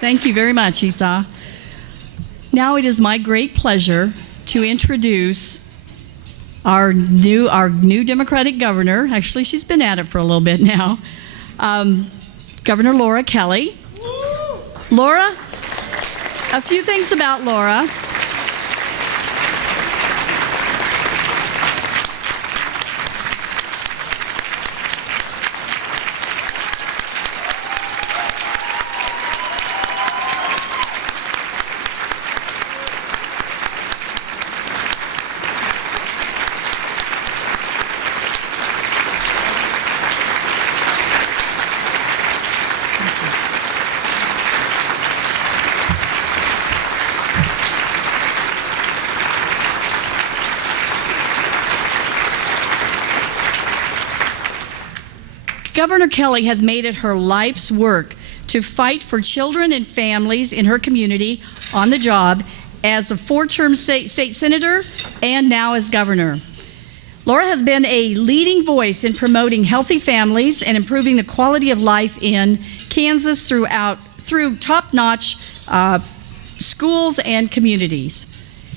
Thank you very much, Esau. Now it is my great pleasure to introduce our new Democratic governor. Actually, she's been at it for a little bit now. Governor Laura Kelly. Laura, a few things about Laura. Governor Kelly has made it her life's work to fight for children and families in her community on the job as a four-term state senator and now as governor. Laura has been a leading voice in promoting healthy families and improving the quality of life in Kansas through top-notch schools and communities.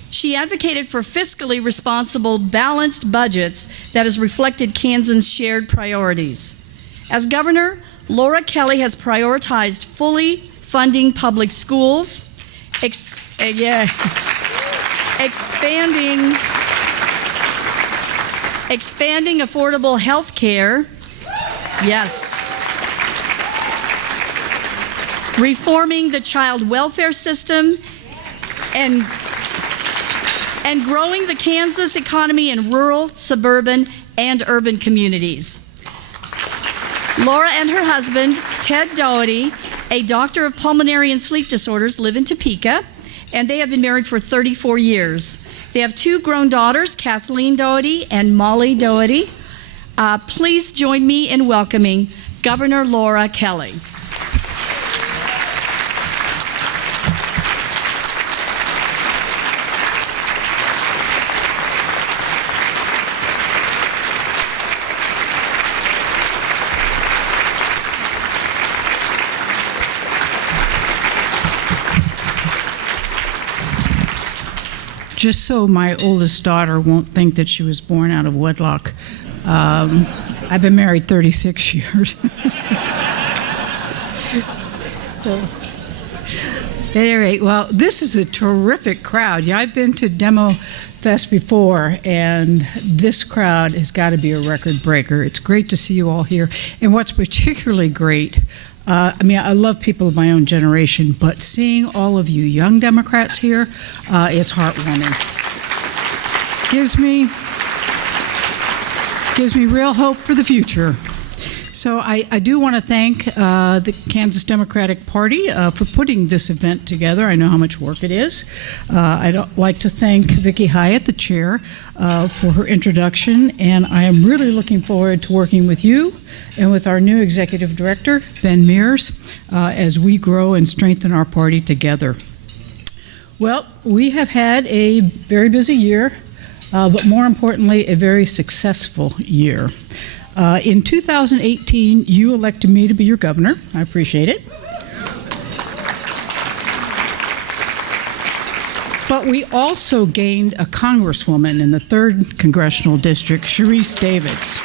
She advocated for fiscally responsible, balanced budgets that has reflected Kansans' shared priorities. As governor, Laura Kelly has prioritized fully funding public schools, expanding affordable health care, yes, reforming the child welfare system, and growing the Kansas economy in rural, suburban, and urban communities. Laura and her husband, Ted Doherty, a doctor of pulmonary and sleep disorders, live in Topeka, and they have been married for 34 years. They have two grown daughters, Kathleen Doherty and Molly Doherty. Please join me in welcoming Governor Laura Kelly. Just so my oldest daughter won't think that she was born out of wedlock, I've been married 36 years. At any rate, well, this is a terrific crowd. Yeah, I've been to Demofest before, and this crowd has got to be a record breaker. It's great to see you all here. And what's particularly great, I love people of my own generation, but seeing all of you young Democrats here, it's heartwarming. Gives me real hope for the future. So I do want to thank the Kansas Democratic Party for putting this event together. I know how much work it is. I'd like to thank Vicki Hiatt, the chair, for her introduction, and I am really looking forward to working with you and with our new executive director, Ben Mears, as we grow and strengthen our party together. Well, we have had a very busy year, but more importantly, a very successful year. In 2018, you elected me to be your governor. I appreciate it. But we also gained a congresswoman in the 3rd Congressional District, Sharice Davids.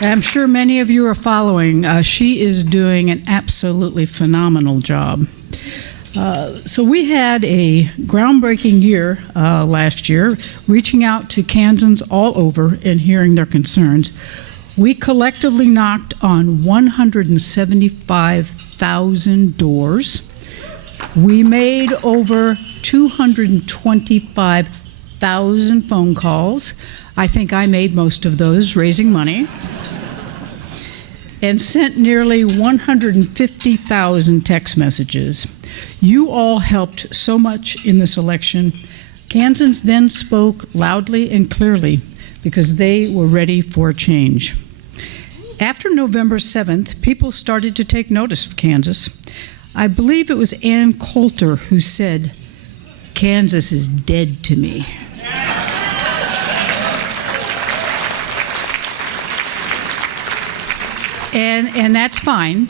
I'm sure many of you are following. She is doing an absolutely phenomenal job. So we had a groundbreaking year last year, reaching out to Kansans all over and hearing their concerns. We collectively knocked on 175,000 doors. We made over 225,000 phone calls. I think I made most of those, raising money. And sent nearly 150,000 text messages. You all helped so much in this election. Kansans then spoke loudly and clearly because they were ready for change. After November 7th, people started to take notice of Kansas. I believe it was Ann Coulter who said, "Kansas is dead to me." And that's fine.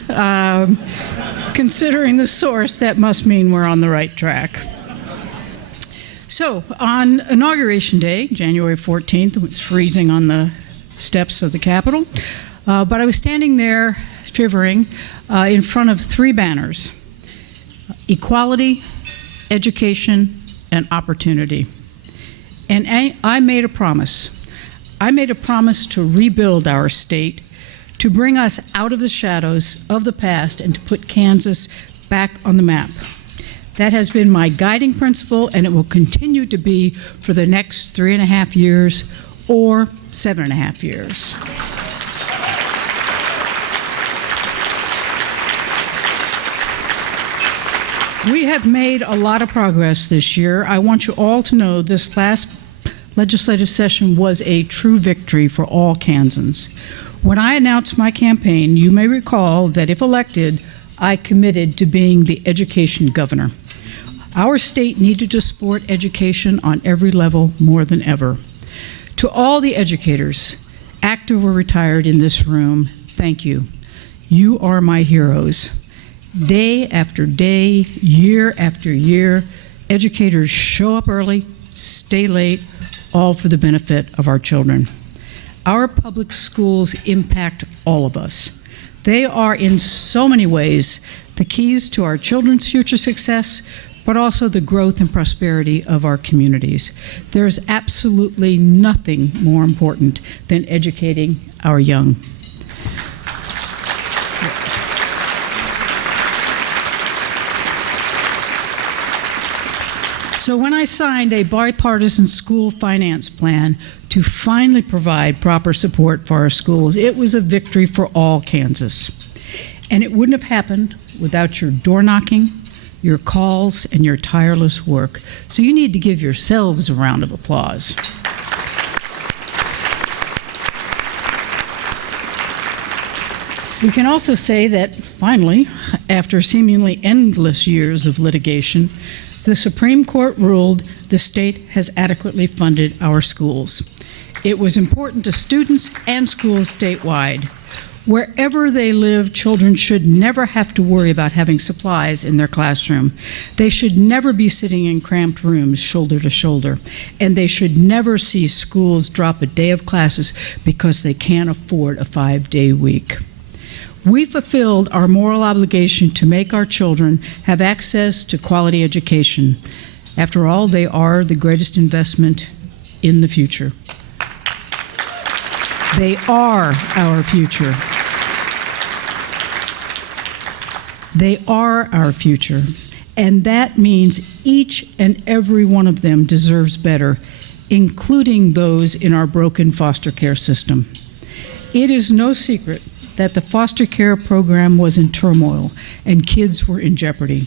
Considering the source, that must mean we're on the right track. So, on Inauguration Day, January 14th, it was freezing on the steps of the Capitol, but I was standing there shivering in front of three banners: equality, education, and opportunity. And I made a promise. I made a promise to rebuild our state, to bring us out of the shadows of the past, and to put Kansas back on the map. That has been my guiding principle, and it will continue to be for the next 3.5 years or 7.5 years. We have made a lot of progress this year. I want you all to know this last legislative session was a true victory for all Kansans. When I announced my campaign, you may recall that if elected, I committed to being the education governor. Our state needed to support education on every level more than ever. To all the educators, active or retired in this room, thank you. You are my heroes. Day after day, year after year, educators show up early, stay late, all for the benefit of our children. Our public schools impact all of us. They are in so many ways the keys to our children's future success, but also the growth and prosperity of our communities. There's absolutely nothing more important than educating our young. So when I signed a bipartisan school finance plan to finally provide proper support for our schools, it was a victory for all Kansas. And it wouldn't have happened without your door knocking, your calls, and your tireless work. So you need to give yourselves a round of applause. We can also say that, finally, after seemingly endless years of litigation, the Supreme Court ruled the state has adequately funded our schools. It was important to students and schools statewide. Wherever they live, children should never have to worry about having supplies in their classroom. They should never be sitting in cramped rooms shoulder to shoulder. And they should never see schools drop a day of classes because they can't afford a 5-day week. We fulfilled our moral obligation to make our children have access to quality education. After all, they are the greatest investment in the future. They are our future. They are our future. And that means each and every one of them deserves better, including those in our broken foster care system. It is no secret that the foster care program was in turmoil and kids were in jeopardy.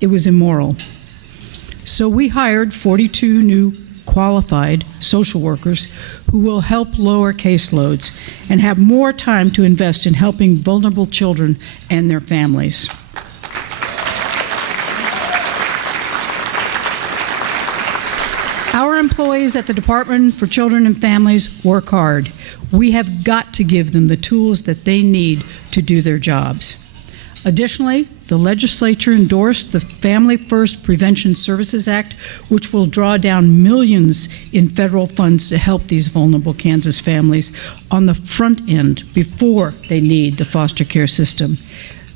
It was immoral. So we hired 42 new qualified social workers who will help lower caseloads and have more time to invest in helping vulnerable children and their families. Our employees at the Department for Children and Families work hard. We have got to give them the tools that they need to do their jobs. Additionally, the legislature endorsed the Family First Prevention Services Act, which will draw down millions in federal funds to help these vulnerable Kansas families on the front end before they need the foster care system.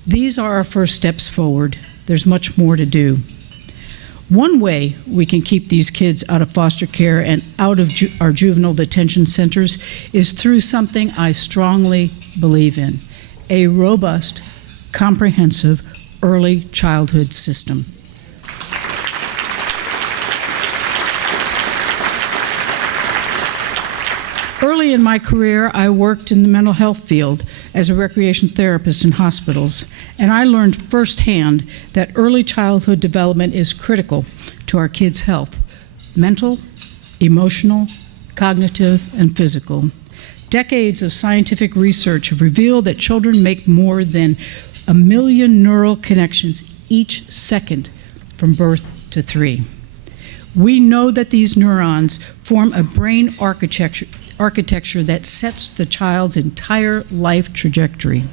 These are our first steps forward. There's much more to do. One way we can keep these kids out of foster care and out of our juvenile detention centers is through something I strongly believe in: a robust, comprehensive early childhood system. Early in my career, I worked in the mental health field as a recreation therapist in hospitals, and I learned firsthand that early childhood development is critical to our kids' health: mental, emotional, cognitive, and physical. Decades of scientific research have revealed that children make more than 1 million neural connections each second from birth to 3. We know that these neurons form a brain architecture architecture that sets the child's entire life trajectory.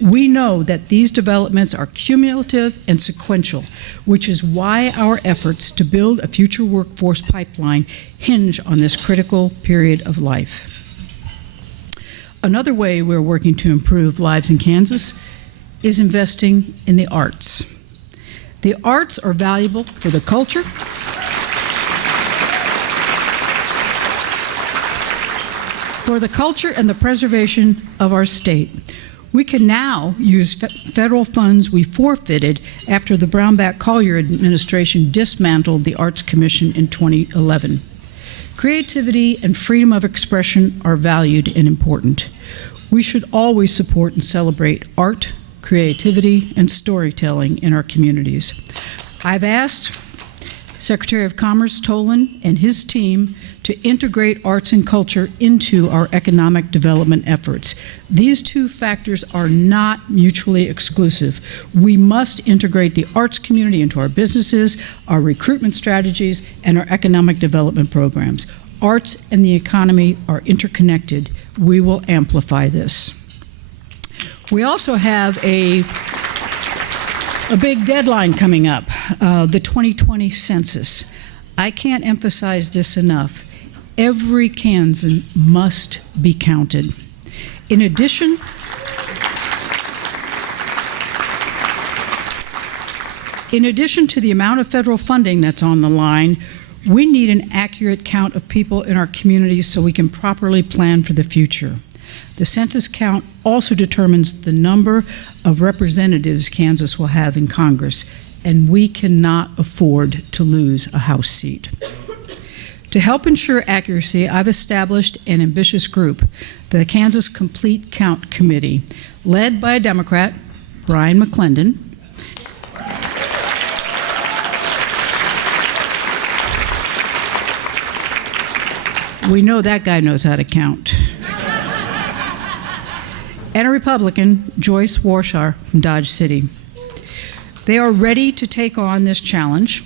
We know that these developments are cumulative and sequential, which is why our efforts to build a future workforce pipeline hinge on this critical period of life. Another way we're working to improve lives in Kansas is investing in the arts. The arts are valuable for the culture, and the preservation of our state. We can now use federal funds we forfeited after the Brownback-Collier administration dismantled the Arts Commission in 2011. Creativity and freedom of expression are valued and important. We should always support and celebrate art, creativity, and storytelling in our communities. I've asked Secretary of Commerce Tolan and his team to integrate arts and culture into our economic development efforts. These two factors are not mutually exclusive. We must integrate the arts community into our businesses, our recruitment strategies, and our economic development programs. Arts and the economy are interconnected. We will amplify this. We also have a big deadline coming up, the 2020 census. I can't emphasize this enough. Every Kansan must be counted. In addition to the amount of federal funding that's on the line, we need an accurate count of people in our communities so we can properly plan for the future. The census count also determines the number of representatives Kansas will have in Congress, and we cannot afford to lose a House seat. To help ensure accuracy, I've established an ambitious group, the Kansas Complete Count Committee, led by a Democrat, Brian McClendon. We know that guy knows how to count. And a Republican, Joyce Warshar from Dodge City. They are ready to take on this challenge,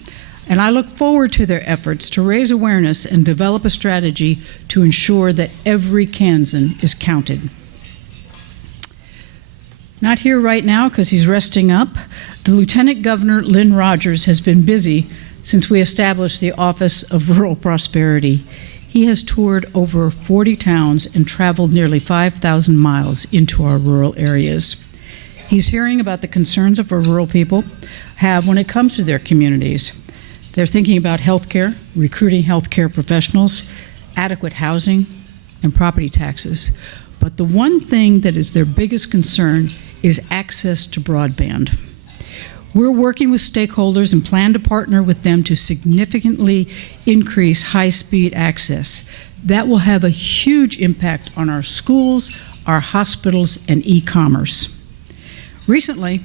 and I look forward to their efforts to raise awareness and develop a strategy to ensure that every Kansan is counted. Not here right now because he's resting up. The Lieutenant Governor, Lynn Rogers, has been busy since we established the Office of Rural Prosperity. He has toured over 40 towns and traveled nearly 5,000 miles into our rural areas. He's hearing about the concerns of our rural people have when it comes to their communities. They're thinking about healthcare, recruiting healthcare professionals, adequate housing, and property taxes. But the one thing that is their biggest concern is access to broadband. We're working with stakeholders and plan to partner with them to significantly increase high-speed access. That will have a huge impact on our schools, our hospitals, and e-commerce. Recently,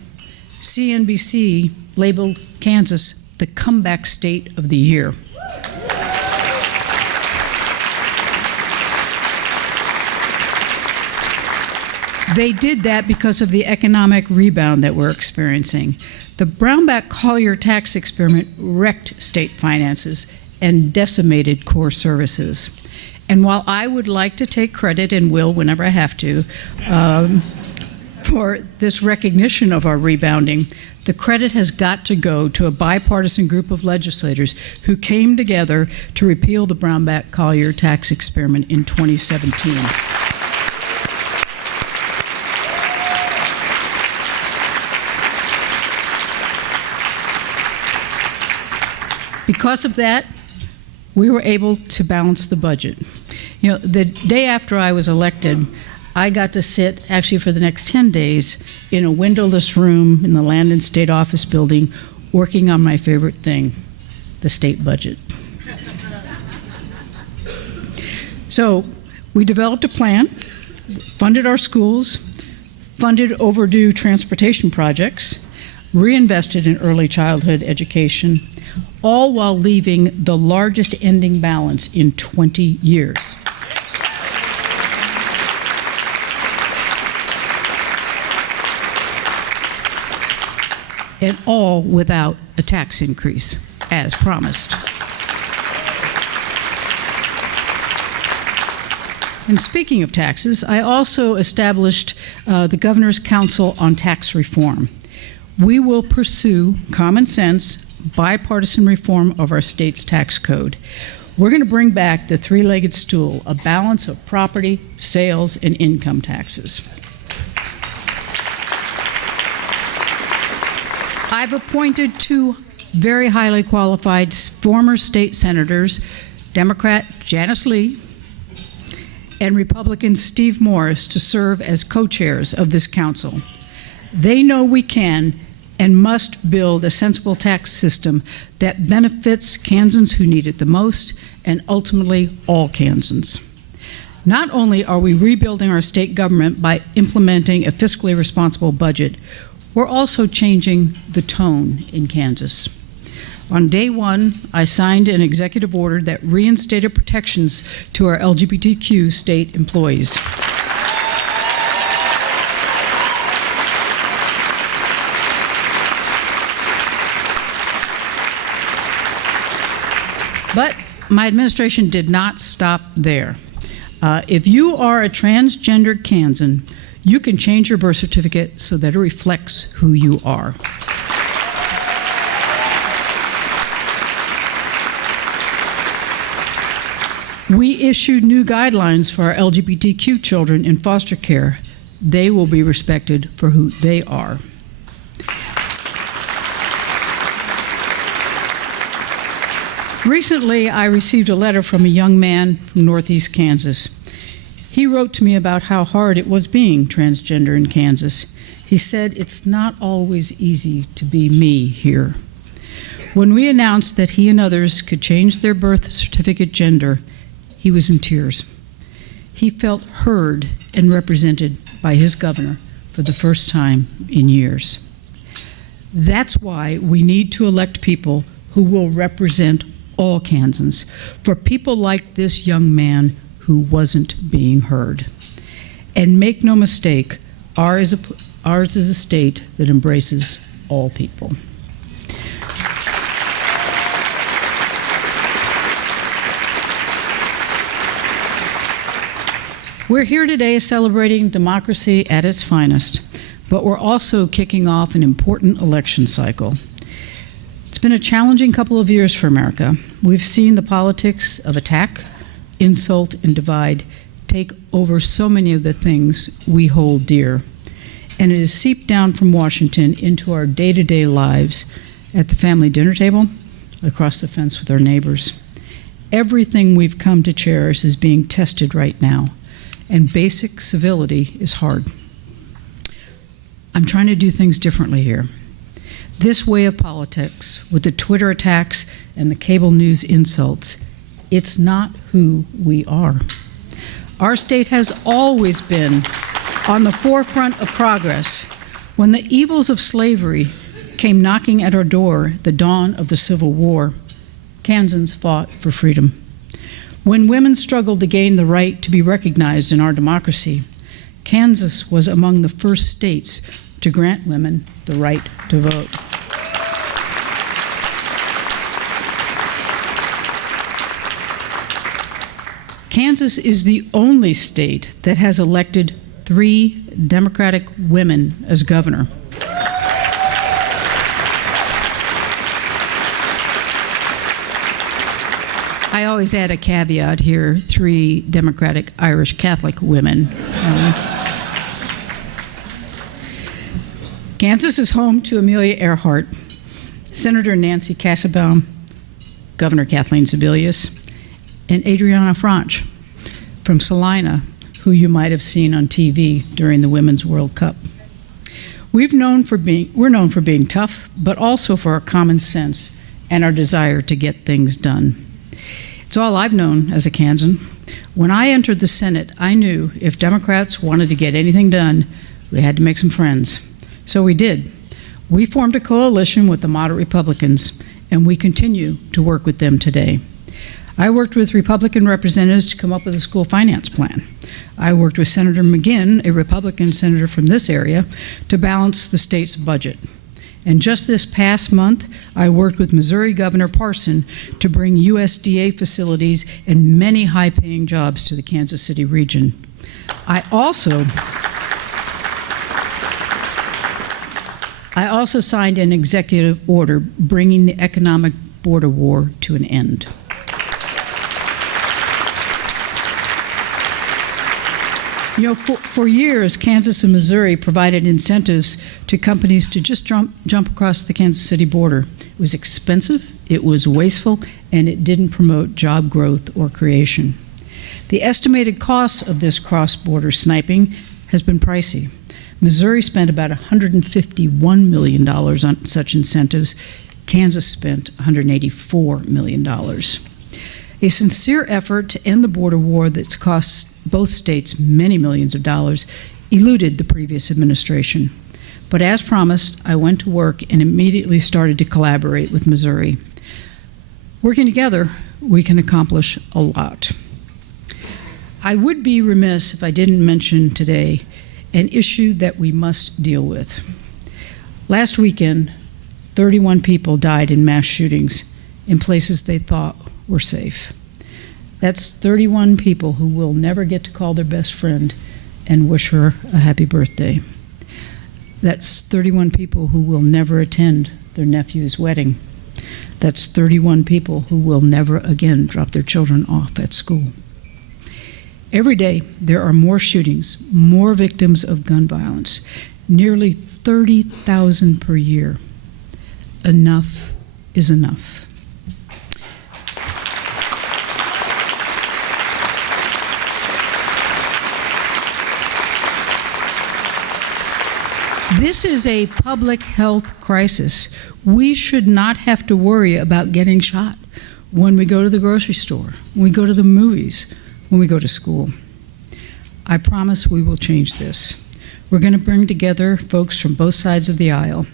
CNBC labeled Kansas the comeback state of the year. They did that because of the economic rebound that we're experiencing. The Brownback-Collier tax experiment wrecked state finances and decimated core services. And while I would like to take credit, and will whenever I have to, for this recognition of our rebounding, the credit has got to go to a bipartisan group of legislators who came together to repeal the Brownback-Collier tax experiment in 2017. Because of that, we were able to balance the budget. You know, the day after I was elected, I got to sit, actually for the next 10 days, in a windowless room in the Land and State Office building, working on my favorite thing, the state budget. So we developed a plan, funded our schools, funded overdue transportation projects, reinvested in early childhood education, all while leaving the largest ending balance in 20 years. And all without a tax increase, as promised. And speaking of taxes, I also established the Governor's Council on Tax Reform. We will pursue common sense, bipartisan reform of our state's tax code. We're going to bring back the three-legged stool, a balance of property, sales, and income taxes. I've appointed two very highly qualified former state senators, Democrat Janice Lee and Republican Steve Morris, to serve as co-chairs of this council. They know we can and must build a sensible tax system that benefits Kansans who need it the most, and ultimately all Kansans. Not only are we rebuilding our state government by implementing a fiscally responsible budget, we're also changing the tone in Kansas. On day one, I signed an executive order that reinstated protections to our LGBTQ state employees. But my administration did not stop there. If you are a transgender Kansan, you can change your birth certificate so that it reflects who you are. We issued new guidelines for our LGBTQ children in foster care. They will be respected for who they are. Recently, I received a letter from a young man from Northeast Kansas. He wrote to me about how hard it was being transgender in Kansas. He said, "It's not always easy to be me here." When we announced that he and others could change their birth certificate gender, he was in tears. He felt heard and represented by his governor for the first time in years. That's why we need to elect people who will represent all Kansans, for people like this young man who wasn't being heard. And make no mistake, ours is a state that embraces all people. We're here today celebrating democracy at its finest, but we're also kicking off an important election cycle. It's been a challenging couple of years for America. We've seen the politics of attack, insult, and divide take over so many of the things we hold dear. And it has seeped down from Washington into our day-to-day lives at the family dinner table, across the fence with our neighbors. Everything we've come to cherish is being tested right now, and basic civility is hard. I'm trying to do things differently here. This way of politics, with the Twitter attacks and the cable news insults, it's not who we are. Our state has always been on the forefront of progress. When the evils of slavery came knocking at our door at the dawn of the Civil War, Kansans fought for freedom. When women struggled to gain the right to be recognized in our democracy, Kansas was among the first states to grant women the right to vote. Kansas is the only state that has elected 3 Democratic women as governor. I always add a caveat here, 3 Democratic Irish Catholic women. Kansas is home to Amelia Earhart, Senator Nancy Kassebaum, Governor Kathleen Sebelius, and Adriana Franch from Salina, who you might have seen on TV during the Women's World Cup. We're known for being tough, but also for our common sense and our desire to get things done. It's all I've known as a Kansan. When I entered the Senate, I knew if Democrats wanted to get anything done, we had to make some friends. So we did. We formed a coalition with the moderate Republicans, and we continue to work with them today. I worked with Republican representatives to come up with a school finance plan. I worked with Senator McGinn, a Republican senator from this area, to balance the state's budget. And just this past month, I worked with Missouri Governor Parson to bring USDA facilities and many high-paying jobs to the Kansas City region. I also signed an executive order bringing the economic border war to an end. You know, for years, Kansas and Missouri provided incentives to companies to just jump across the Kansas City border. It was expensive, it was wasteful, and it didn't promote job growth or creation. The estimated cost of this cross-border sniping has been pricey. Missouri spent about $151 million on such incentives. Kansas spent $184 million. A sincere effort to end the border war that's cost both states many millions of dollars eluded the previous administration. But as promised, I went to work and immediately started to collaborate with Missouri. Working together, we can accomplish a lot. I would be remiss if I didn't mention today an issue that we must deal with. Last weekend, 31 people died in mass shootings in places they thought were safe. That's 31 people who will never get to call their best friend and wish her a happy birthday. That's 31 people who will never attend their nephew's wedding. That's 31 people who will never again drop their children off at school. Every day, there are more shootings, more victims of gun violence, nearly 30,000 per year. Enough is enough. This is a public health crisis. We should not have to worry about getting shot when we go to the grocery store, when we go to the movies, when we go to school. I promise we will change this. We're going to bring together folks from both sides of the aisle.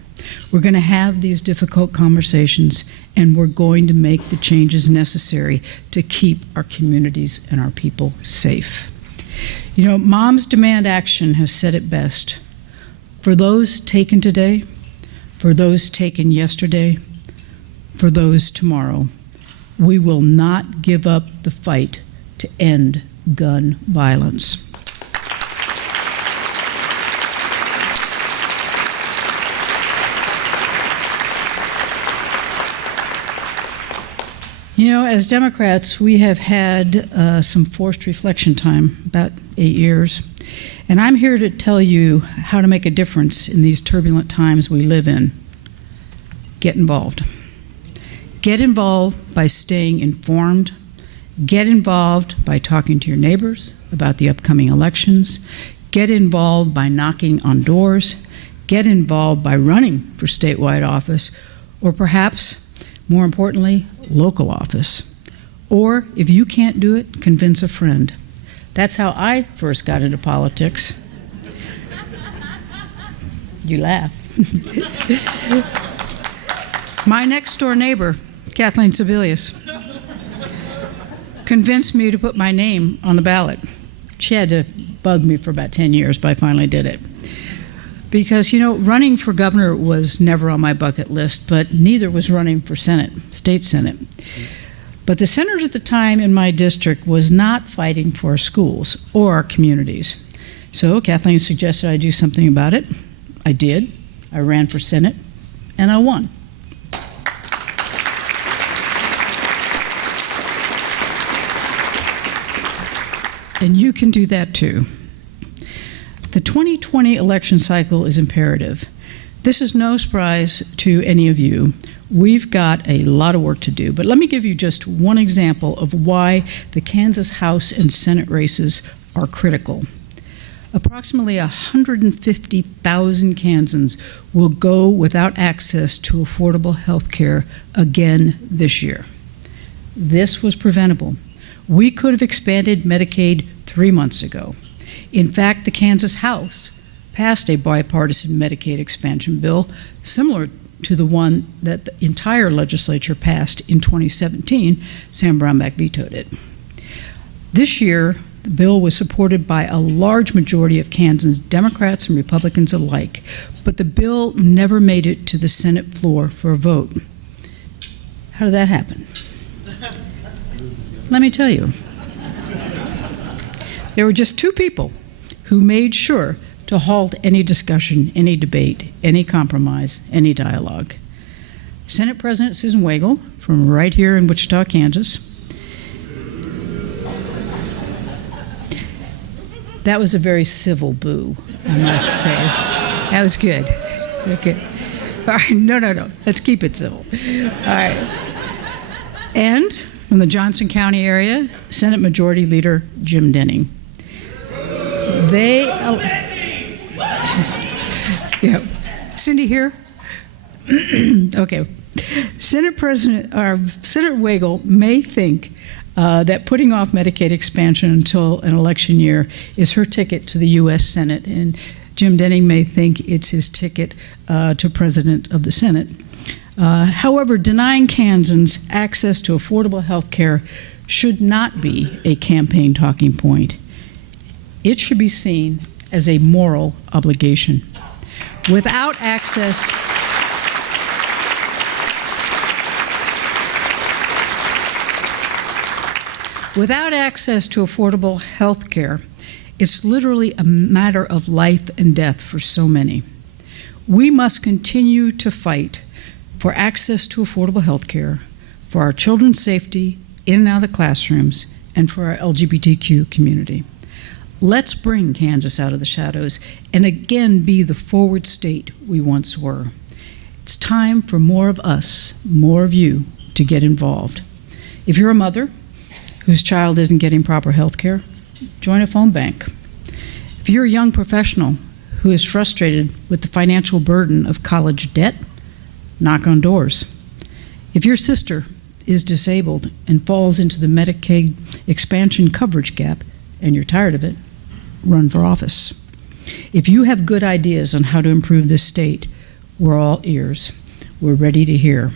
We're going to have these difficult conversations, and we're going to make the changes necessary to keep our communities and our people safe. You know, Moms Demand Action has said it best. For those taken today, for those taken yesterday, for those tomorrow, we will not give up the fight to end gun violence. You know, as Democrats, we have had some forced reflection time, about 8 years. And I'm here to tell you how to make a difference in these turbulent times we live in. Get involved. Get involved by staying informed. Get involved by talking to your neighbors about the upcoming elections. Get involved by knocking on doors. Get involved by running for statewide office, or perhaps, more importantly, local office. Or if you can't do it, convince a friend. That's how I first got into politics. You laugh. My next door neighbor, Kathleen Sebelius, convinced me to put my name on the ballot. She had to bug me for about 10 years, but I finally did it. Because, you know, running for governor was never on my bucket list, but neither was running for Senate, state Senate. But the senator at the time in my district was not fighting for our schools or our communities. So Kathleen suggested I do something about it. I did. I ran for Senate, and I won. And you can do that too. The 2020 election cycle is imperative. This is no surprise to any of you. We've got a lot of work to do, but let me give you just one example of why the Kansas House and Senate races are critical. Approximately 150,000 Kansans will go without access to affordable health care again this year. This was preventable. We could have expanded Medicaid 3 months ago. In fact, the Kansas House passed a bipartisan Medicaid expansion bill similar to the one that the entire legislature passed in 2017. Sam Brownback vetoed it. This year, the bill was supported by a large majority of Kansans, Democrats and Republicans alike, but the bill never made it to the Senate floor for a vote. How did that happen? Let me tell you. There were just two people who made sure to halt any discussion, any debate, any compromise, any dialogue. Senate President Susan Wagle, from right here in Wichita, Kansas. That was a very civil boo, I must say. That was good. Okay. All right, no. Let's keep it civil. All right. And from the Johnson County area, Senate Majority Leader Jim Denning. Yeah. Cindy here? Okay. Senate Wagle may think that putting off Medicaid expansion until an election year is her ticket to the U.S. Senate, and Jim Denning may think it's his ticket to President of the Senate. However, denying Kansans access to affordable health care should not be a campaign talking point. It should be seen as a moral obligation. Without access to affordable health care, it's literally a matter of life and death for so many. We must continue to fight for access to affordable health care, for our children's safety in and out of the classrooms, and for our LGBTQ community. Let's bring Kansas out of the shadows and again be the forward state we once were. It's time for more of us, more of you, to get involved. If you're a mother whose child isn't getting proper health care, join a phone bank. If you're a young professional who is frustrated with the financial burden of college debt, knock on doors. If your sister is disabled and falls into the Medicaid expansion coverage gap and you're tired of it, run for office. If you have good ideas on how to improve this state, we're all ears. We're ready to hear.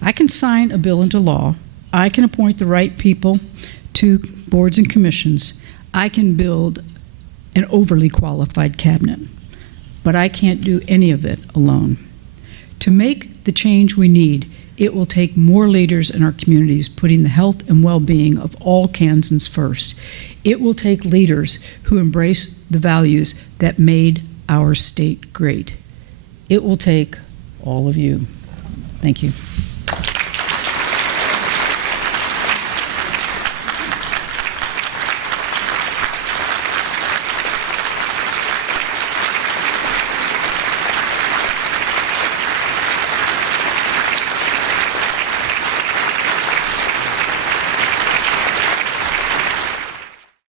I can sign a bill into law. I can appoint the right people to boards and commissions. I can build an overly qualified cabinet, but I can't do any of it alone. To make the change we need, it will take more leaders in our communities putting the health and well-being of all Kansans first. It will take leaders who embrace the values that made our state great. It will take all of you. Thank you.